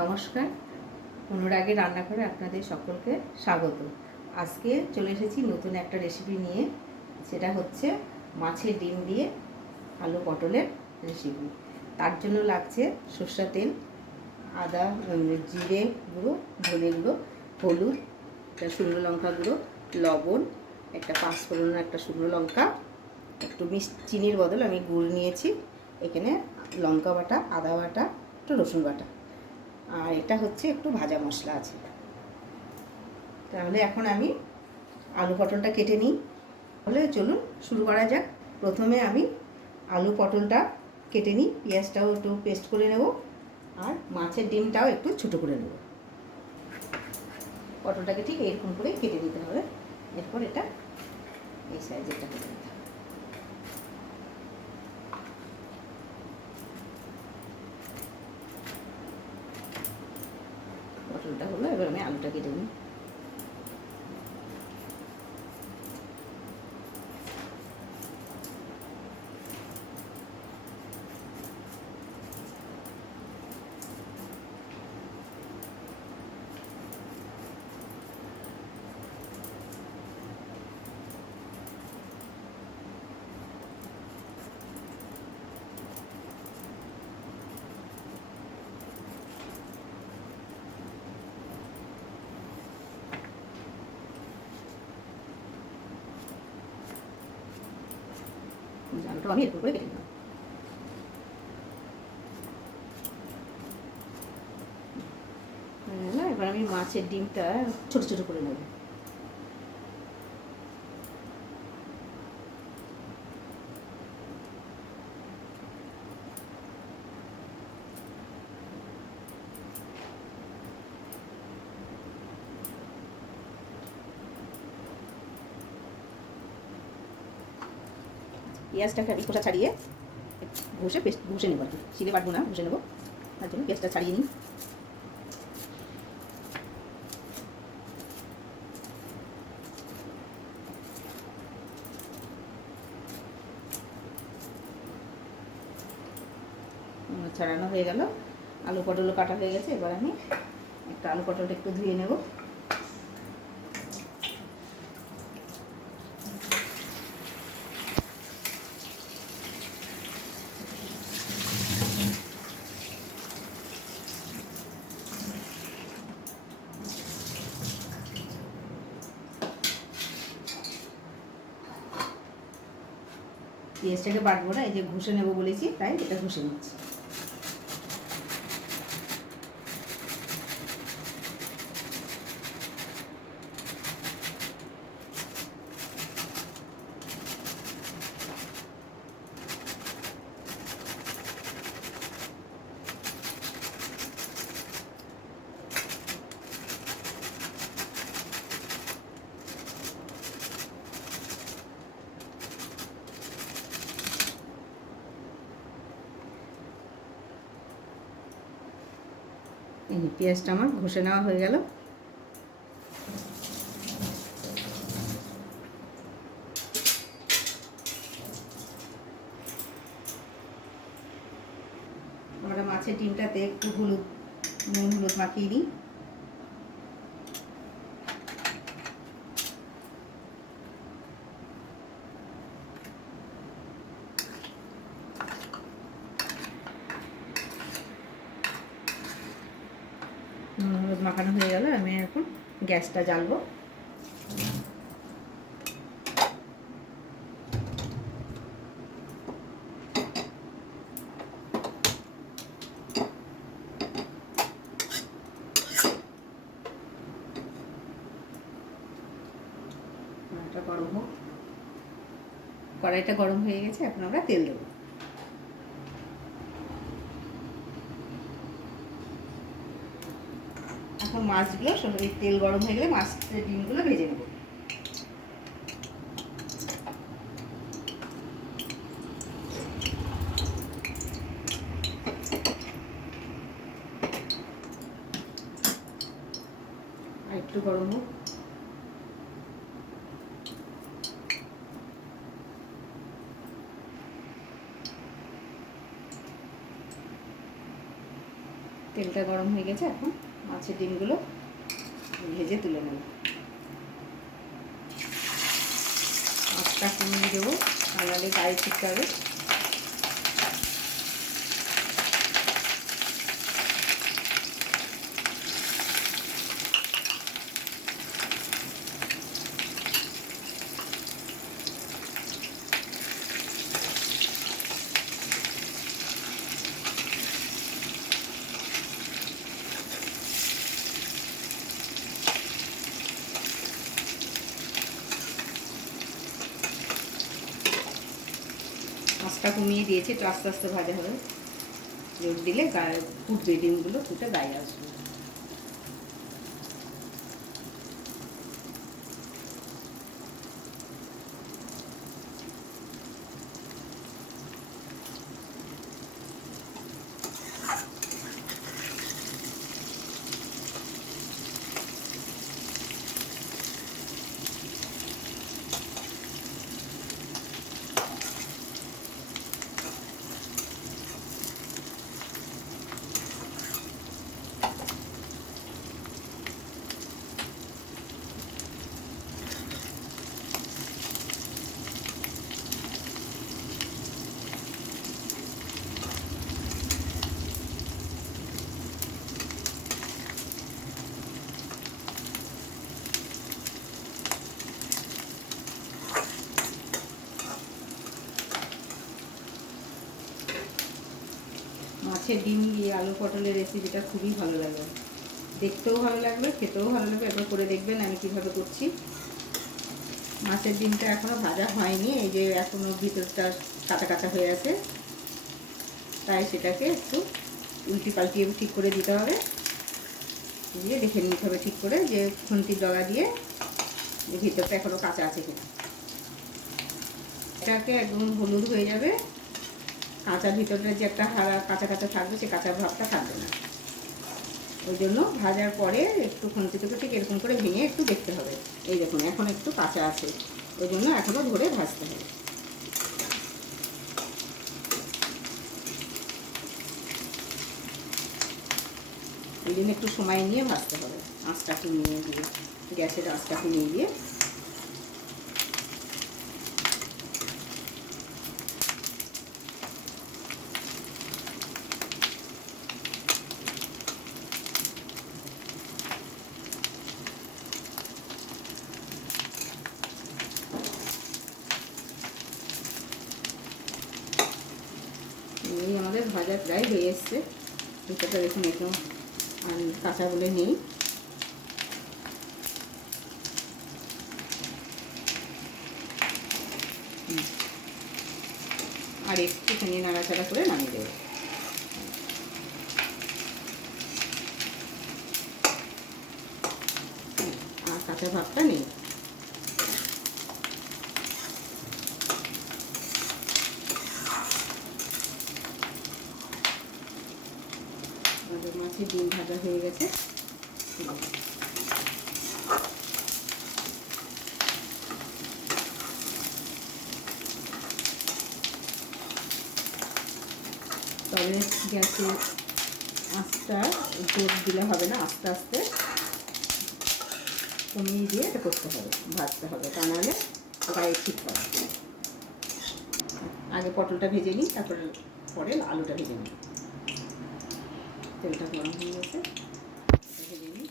নমস্কার, অনুরাগের রান্নাঘরে আপনাদের সকলকে স্বাগত। আজকে চলে এসেছি নতুন একটা রেসিপি নিয়ে। সেটা হচ্ছে মাছের ডিম দিয়ে আলু পটলের রেসিপি। তার জন্য লাগছে সরষের তেল, আদা, জিরে গুঁড়ো, ধনে গুঁড়ো, হলুদ, একটা শুকনো লঙ্কা গুঁড়ো, লবণ, একটা পাঁচফোড়ন, একটা শুকনো লঙ্কা, একটু চিনির বদল আমি গুড় নিয়েছি, এখানে লঙ্কা বাটা, আদা বাটা, একটু রসুন বাটা, আর এটা হচ্ছে একটু ভাজা মশলা আছে। তাহলে এখন আমি আলু পটলটা কেটে নিই। তাহলে চলুন শুরু করা যাক। প্রথমে আমি আলু পটলটা কেটে নিই, পেঁয়াজটাও একটু পেস্ট করে নেব, আর মাছের ডিমটাও একটু ছোটো করে নেব। পটলটাকে ঠিক এরকম করে কেটে নিতে হবে। এরপর এটা এই সাইজেরটা করে নিতে হবে। পটলটা হলো, এবার আমি আলুটা কেটে নিই। আলুটা আমি এরকম করে কেটে নিলাম। এবার আমি মাছের ডিমটা ছোটো ছোটো করে নেব। পেঁয়াজটাকে আমি খোসা ছাড়িয়ে ঘষে নেবো, আর কি শিলে বাটবো না, ঘষে নেবো। তার জন্য পেঁয়াজটা ছাড়িয়ে নিই। ছাড়ানো হয়ে গেল, আলু পটলও কাটা হয়ে গেছে। এবার আমি একটা আলু পটলটা একটু ধুয়ে নেব। পেঁয়াজটাকে বাটবো না, এই যে ঘষে নেবো বলেছি, তাই এটা ঘষে নিচ্ছি। এই পেঁয়াজটা আমার ঘষে নেওয়া হয়ে গেল। আমরা মাছের ডিমটাতে একটু নুন হলুদ মাখিয়ে নিই। নুন হলুদ মাখানো হয়ে গেল, আমি এখন গ্যাসটা জ্বালবো। কড়াইটা গরম হয়ে গেছে, এখন আমরা তেল দেবো। এখন মাছগুলো সব এই তেল গরম হয়ে গেলে মাছের ডিমগুলো ভেজে নেব। আর একটু গরম হোক। তেলটা গরম হয়ে গেছে, এখন মাছের ডিমগুলো ভেজে তুলে নেব। আঁচটা কমিয়ে দেবো, নাহলে গায়ে ছিটতে হবে। আঁচটা কমিয়ে দিয়েছি, একটু আস্তে আস্তে ভাজা হবে। জোর দিলে গায়ে ফুটবে, ডিমগুলো ফুটে গায়ে আসবে। মাছের ডিম দিয়ে আলু পটলের রেসিপিটা খুবই ভালো লাগবে, দেখতেও ভালো লাগবে, খেতেও ভালো লাগবে। একবার করে দেখবেন আমি কীভাবে করছি। মাছের ডিমটা এখনও ভাজা হয়নি, এই যে এখনও ভিতরটা কাঁচা কাঁচা হয়ে আছে, তাই সেটাকে একটু উল্টি পাল্টিয়ে ঠিক করে দিতে হবে। দিয়ে দেখে নিতে হবে ঠিক করে যে খুন্তির ডগা দিয়ে ভিতরটা এখনও কাঁচা আছে কিনা। এটাকে একদম হলুদ হয়ে যাবে, কাঁচা ভিতরটা যে একটা হারা কাঁচা কাঁচা থাকবে, সে কাঁচা ভাবটা থাকবে না। ওই জন্য ভাজার পরে একটু খুন্তি থেকে ঠিক এরকম করে ভেঙে একটু দেখতে হবে। এই দেখুন এখন একটু কাঁচা আছে, ওই জন্য এখনও ধরে ভাজতে হবে। ওই জন্য একটু সময় নিয়ে ভাজতে হবে। আঁচটা কমিয়ে দিয়ে, গ্যাসের আঁচটা কমিয়ে দিয়ে এই আমাদের ভাজা প্রায় হয়ে এসছে। ভিতরটা দেখুন একদম কাঁচা বলে নেই। আর একটুখানি নাড়াচাড়া করে নামিয়ে দেবো। আর কাঁচা ভাবটা নেই। আমাদের মাছের ডিম ভাজা হয়ে গেছে। তবে গ্যাসের আঁচটা জোর দিলে হবে না, আস্তে আস্তে কমিয়ে দিয়ে এটা করতে হবে, ভাজতে হবে, তা নাহলে গায়ে ঠিক হবে। আগে পটলটা ভেজে নিই, তারপরে পরে আলুটা ভেজে নিই। তেলটা গরম হয়ে গেছে, ভেজে নিই।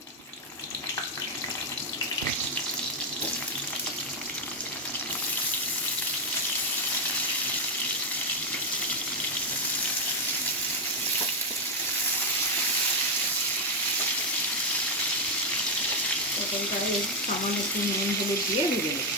তরকারিটা সামান্য একটু নুন হলুদ দিয়ে ভেজে নেব।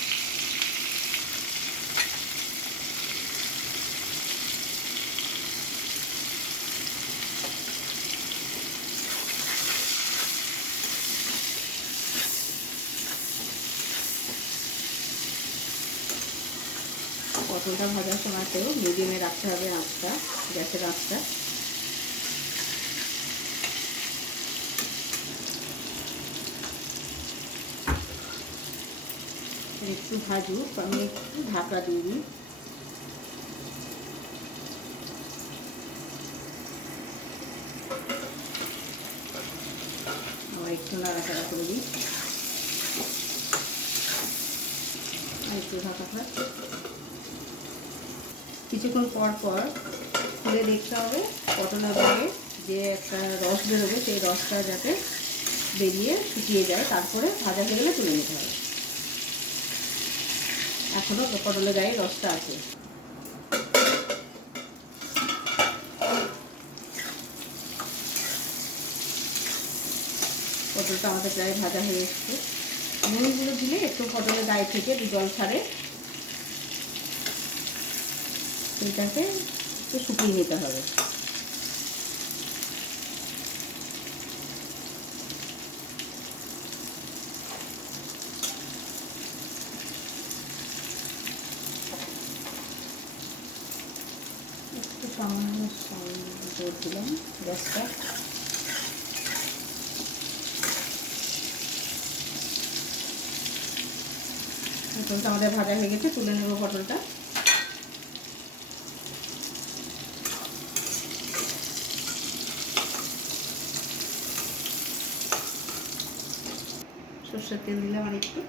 পটলটা ভাজার সময়তেও মিডিয়ামে রাখতে হবে আঁচটা, গ্যাসের আঁচটা। একটু ভাজুক, আমি একটু ঢাকা দিয়ে দিই। একটু নাড়াচাড়া করে দিই, আর একটু ঢাকা থাক। কিছুক্ষণ পর পর খুলে দেখতে হবে পটলের গায়ে যে একটা রস বেরোবে, সেই রসটা যাতে বেরিয়ে শুকিয়ে যায়, তারপরে ভাজা হয়ে গেলে তুলে নিতে হবে। এখনও পটলের গায়ে রসটা আছে। পটলটা আমাদের প্রায় ভাজা হয়ে এসছে। নুনগুলো দিলে একটু পটলের গায়ে থেকে জল ছাড়ে, সেইটাকে একটু শুকিয়ে নিতে হবে। একটু সামান্য জোর দিলাম গ্যাসটা। পটলটা আমাদের ভাজা হয়ে গেছে, তুলে নেব পটলটা। সরষের তেল দিলাম আর একটু,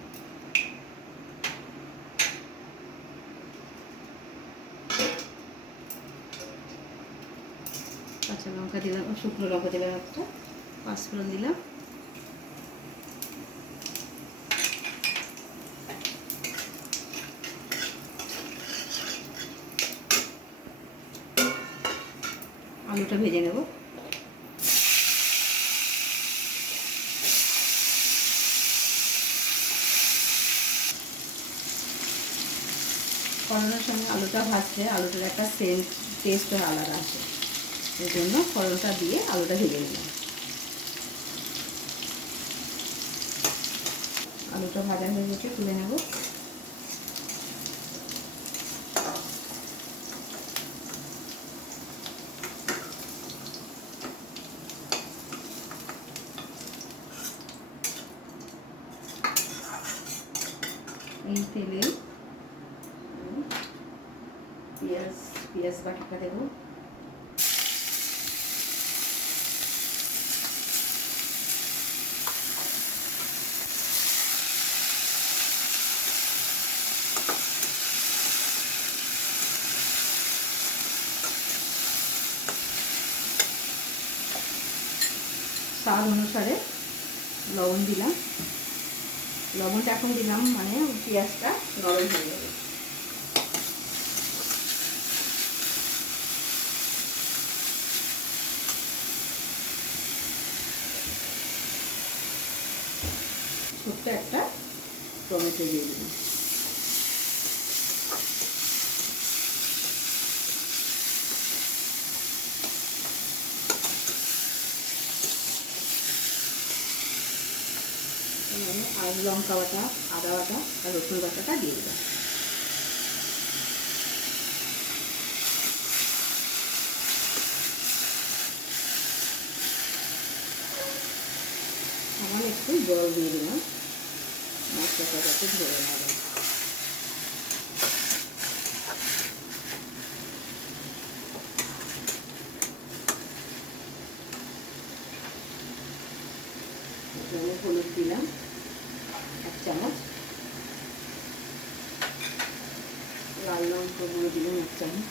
কাঁচা লঙ্কা দিলাম, শুকনো লঙ্কা দিলাম একটা, পাঁচফোড়ন দিলাম, আলুটা ভেজে নেব। ফোড়নের সঙ্গে আলুটা ভাজলে আলুটার একটা সেন্ট টেস্ট আলাদা আসে, এই জন্য ফোড়নটা দিয়ে আলুটা ভেজে নিলাম। আলুটা ভাজা হয়ে গেছে, তুলে নেব। এই তেলে পেঁয়াজ বাটাটা দেবো, স্বাদ অনুসারে লবণ দিলাম। লবণটা এখন দিলাম মানে পেঁয়াজটা নরম হয়ে যাবে। ছোট্ট একটা টমেটো দিয়ে দিলাম। আর লঙ্কা বাটা, আদা বাটা আর রসুন বাটাটা দিয়ে দিলাম। আমার একটু জল দিয়ে দিলাম, মশলাটা যাতে ধরে না যায়। হলুদ দিলাম 1 চামচ, লাল লঙ্কা গুঁড়ো দিলাম 1 চামচ,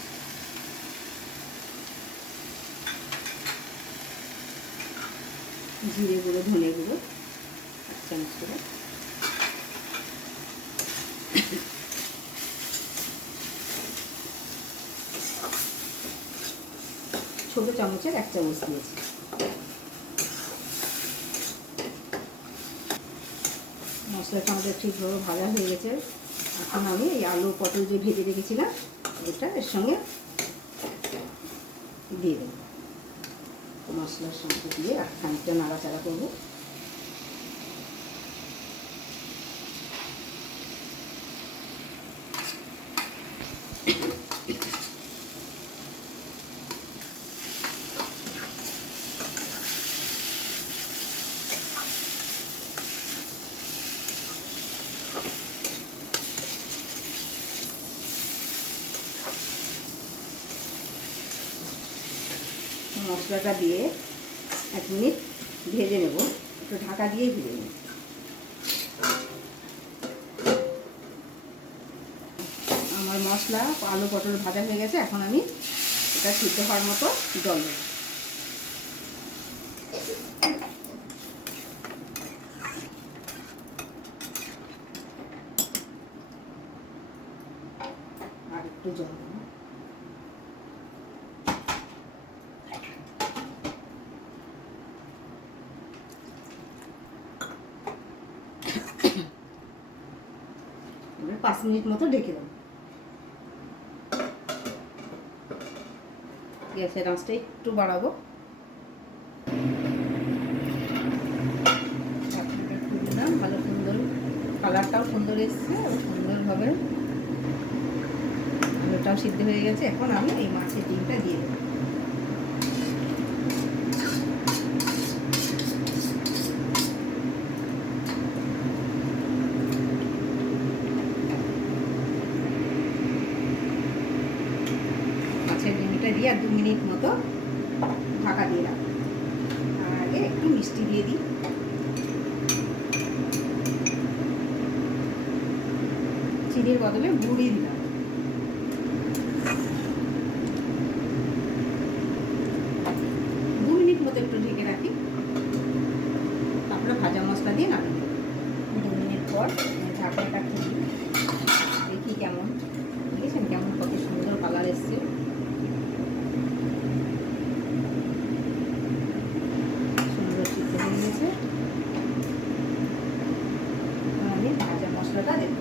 জিরে গুঁড়ো, ধনে গুঁড়ো 1 চামচ করে, ছোটো চামচের 1 চামচ দিয়েছি। মশলাটা আমাদের ঠিকভাবে ভাজা হয়ে গেছে। এখন আমি এই আলু পটল যে ভেজে রেখেছিলাম এটা এর সঙ্গে দিয়ে দেবো। মশলার সঙ্গে দিয়ে আর খানিকটা নাড়াচাড়া করবো। মশলাটা দিয়ে 1 মিনিট ভেজে নেব। একটু ঢাকা দিয়ে ভেজে নিই। আমার মশলা আলু পটল ভাজা হয়ে গেছে, এখন আমি এটা সিদ্ধ হওয়ার মতো জল দেব। আর একটু জল দেব। এবার 5 মিনিট মতো ঢেকে দেব। গ্যাসের আঁচটা একটু বাড়াবো। দিলাম, ভালো সুন্দর কালারটাও সুন্দর এসছে, সুন্দরভাবে আলুটাও সিদ্ধ হয়ে গেছে। এখন আমি এই মাছের ডিমটা দিয়ে দেবো। মাছের ডিমটা দিয়ে আর 2 মিনিট মতো ঢাকা দিয়ে রাখবো। তার আগে একটু মিষ্টি দিয়ে দিই। চিনির বদলে গুড়ি দিলাম। মতো একটু ঢেকে রাখি, তারপরে ভাজা মশলা দিয়ে নামিয়ে দেবো। 2 মিনিট পর ঢাকনাটা খুলি, দেখি কেমন দেখেছেন, কেমন কত সুন্দর কালার এসছে। সুন্দর সিদ্ধ হয়ে গেছে। আমি ভাজা মশলাটা দেবো।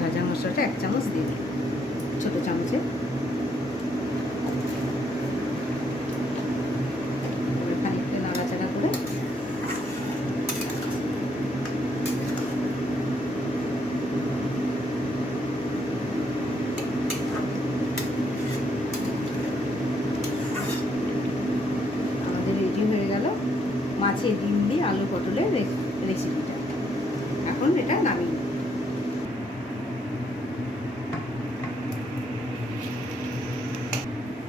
ভাজা মশলাটা 1 চামচ দিয়ে দিই, ছোট চামচে। খানিকটা নাড়াচাড়া করে আমাদের রেডি হয়ে গেল মাছের ডিম দিয়ে আলু পটলের রেসিপিটা। এখন এটা নামিয়ে নেব।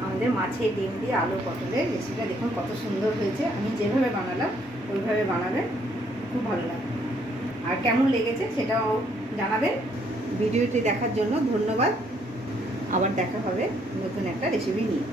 আমাদের মাছের ডিম দিয়ে আলু পটলের রেসিপিটা দেখুন কত সুন্দর হয়েছে। আমি যেভাবে বানালাম ওইভাবে বানাবেন, খুব ভালো লাগবে। আর কেমন লেগেছে সেটাও জানাবেন। ভিডিওটি দেখার জন্য ধন্যবাদ। আবার দেখা হবে নতুন একটা রেসিপি নিয়ে।